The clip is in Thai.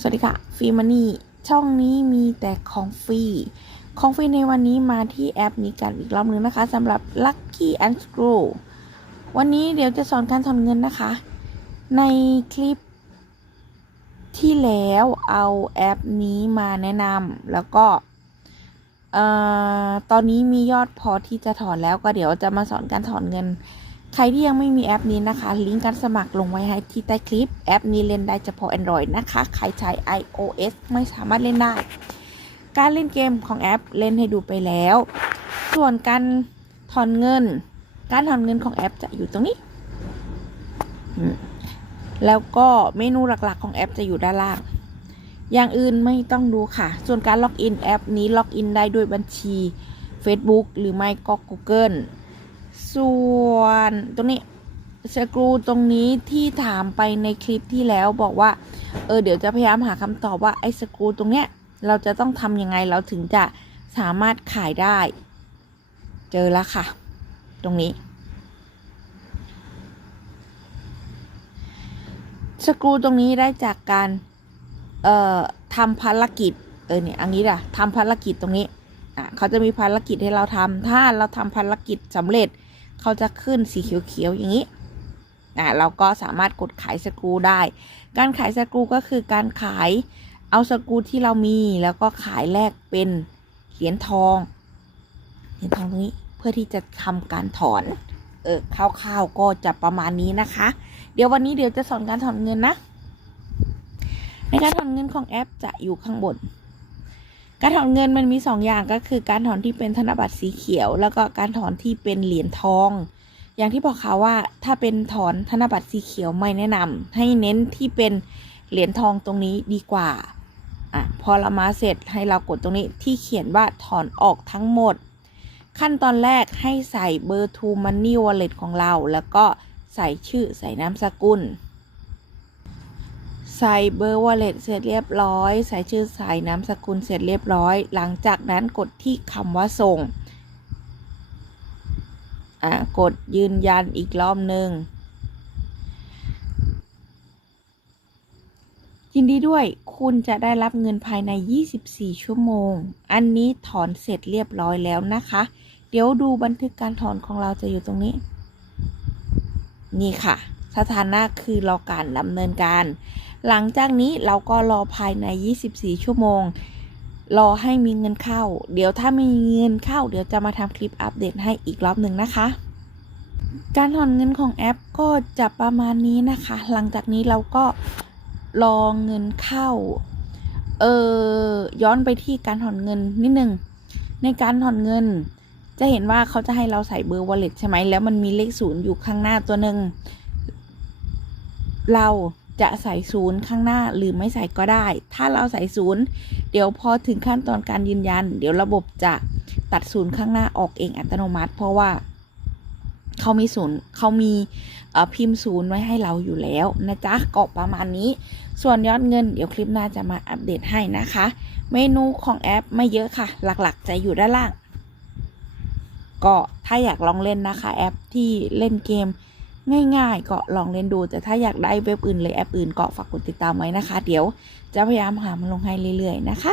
สวัสดีค่ะฟรีมันนี่ช่องนี้มีแต่ของฟรีของฟรีในวันนี้มาที่แอปนี้กันอีกรอบนึงนะคะสำหรับ Lucky and Screw วันนี้เดี๋ยวจะสอนการถอนเงินนะคะ ในคลิปที่แล้วเอาแอปนี้มาแนะนำแล้วก็ตอนนี้มียอดพอที่จะถอนแล้วก็เดี๋ยวจะมาสอนการถอนเงิน ครที่ยังไม่มีแอปนี้นะคะ ลิงก์การสมัครลงไว้ให้ที่ใต้คลิป แอปนี้เล่นได้เฉพาะ Android นะคะ ใครใช้ iOS ไม่สามารถเล่นได้ การเล่นเกมของแอปเล่นให้ดูไปแล้ว ส่วนการถอนเงิน การถอนเงินของแอปจะอยู่ตรงนี้ แล้วก็เมนูหลักๆของแอปจะอยู่ด้านล่าง อย่างอื่นไม่ต้องดูค่ะ ส่วนการล็อกอินแอปนี้ล็อกอินได้ด้วยบัญชี Facebook หรือไม่ก็ Google ส่วนตรงนี้สกรูตรงนี้ที่ถามไปในคลิปที่แล้วบอกว่า เออเดี๋ยวจะพยายามหาคำตอบว่าไอ้สกรูตรงเนี้ยเราจะต้องทำยังไงเราถึงจะสามารถขายได้ เจอแล้วค่ะ ตรงนี้ สกรูตรงนี้ได้จากการเอ่อทำภารกิจเออเนี่ยอันนี้ล่ะทำภารกิจตรงนี้อะเขาจะมีภารกิจให้เราทำถ้าเราทำภารกิจสำเร็จ เขาจะขึ้นสีเขียวๆอย่างนี้อะเราก็สามารถกดขายสกรูได้ การขายสกรูก็คือการขายเอาสกรูที่เรามีแล้วก็ขายแลกเป็นเหรียญทองเหรียญทองตรงนี้เพื่อที่จะทำการถอนเออคร่าวๆก็จะประมาณนี้นะคะ เดี๋ยววันนี้เดี๋ยวจะสอนการถอนเงินนะ ในการถอนเงินของแอปจะอยู่ข้างบน การถอนเงินมันมีสองอย่างก็คือการถอนที่เป็นธนบัตรสีเขียว แล้วก็การถอนที่เป็นเหรียญทอง อย่างที่บอกค่ะว่าถ้าเป็นถอนธนบัตรสีเขียวไม่แนะนำให้เน้นที่เป็นเหรียญทองตรงนี้ดีกว่าอะพอเรามาเสร็จให้เรากดตรงนี้ที่เขียนว่าถอนออกทั้งหมด ขั้นตอนแรกให้ใส่เบอร์ to money wallet ของเรา แล้วก็ใส่ชื่อใส่นามสกุล ใส่เบอร์ wallet เสร็จเรียบร้อย ใส่ชื่อใส่นามสกุลเสร็จเรียบร้อย หลังจากนั้นกดที่คำว่าส่ง อ่ากดยืนยันอีกรอบหนึ่งยินดีด้วย คุณจะได้รับเงินภายใน 24 ชั่วโมง อันนี้ถอนเสร็จเรียบร้อยแล้วนะคะ เดี๋ยวดูบันทึกการถอนของเราจะอยู่ตรงนี้ นี่ค่ะ สถานะคือรอการดำเนินการ หลังจากนี้เราก็รอภายใน 24 ชั่วโมง รอให้มีเงินเข้า เดี๋ยวถ้ามีเงินเข้า เดี๋ยวจะมาทำคลิปอัปเดตให้อีกรอบหนึ่งนะคะ การถอนเงินของแอปก็จะประมาณนี้นะคะ หลังจากนี้เราก็รอเงินเข้า เออย้อนไปที่การถอนเงินนิดนึง ในการถอนเงิน จะเห็นว่าเขาจะให้เราใส่เบอร์ wallet ใช่ไหมแล้วมันมีเลขศูนย์อยู่ข้างหน้าตัวหนึ่งเรา จะใส่ศูนย์ข้างหน้าหรือไม่ใส่ก็ได้ ถ้าเราใส่ศูนย์เดี๋ยวพอถึงขั้นตอนการยืนยัน เดี๋ยวระบบจะตัดศูนย์ข้างหน้าออกเองอัตโนมัติ เพราะว่าเขามีศูนย์เขามีพิมพ์ศูนย์ไว้ให้เราอยู่แล้วนะจ๊ะก็ประมาณนี้ ส่วนยอดเงิน เดี๋ยวคลิปหน้าจะมาอัปเดตให้นะคะ เมนูของแอปไม่เยอะค่ะ หลักๆ จะอยู่ด้านล่าง ก็ถ้าอยากลองเล่นนะคะ แอปที่เล่นเกม ง่ายๆ ก็ลองเล่นดู แต่ถ้าอยากได้เว็บอื่นเลยแอปอื่นก็ฝากกดติดตามไว้นะคะ เดี๋ยวจะพยายามหามาลงให้เรื่อยๆนะคะ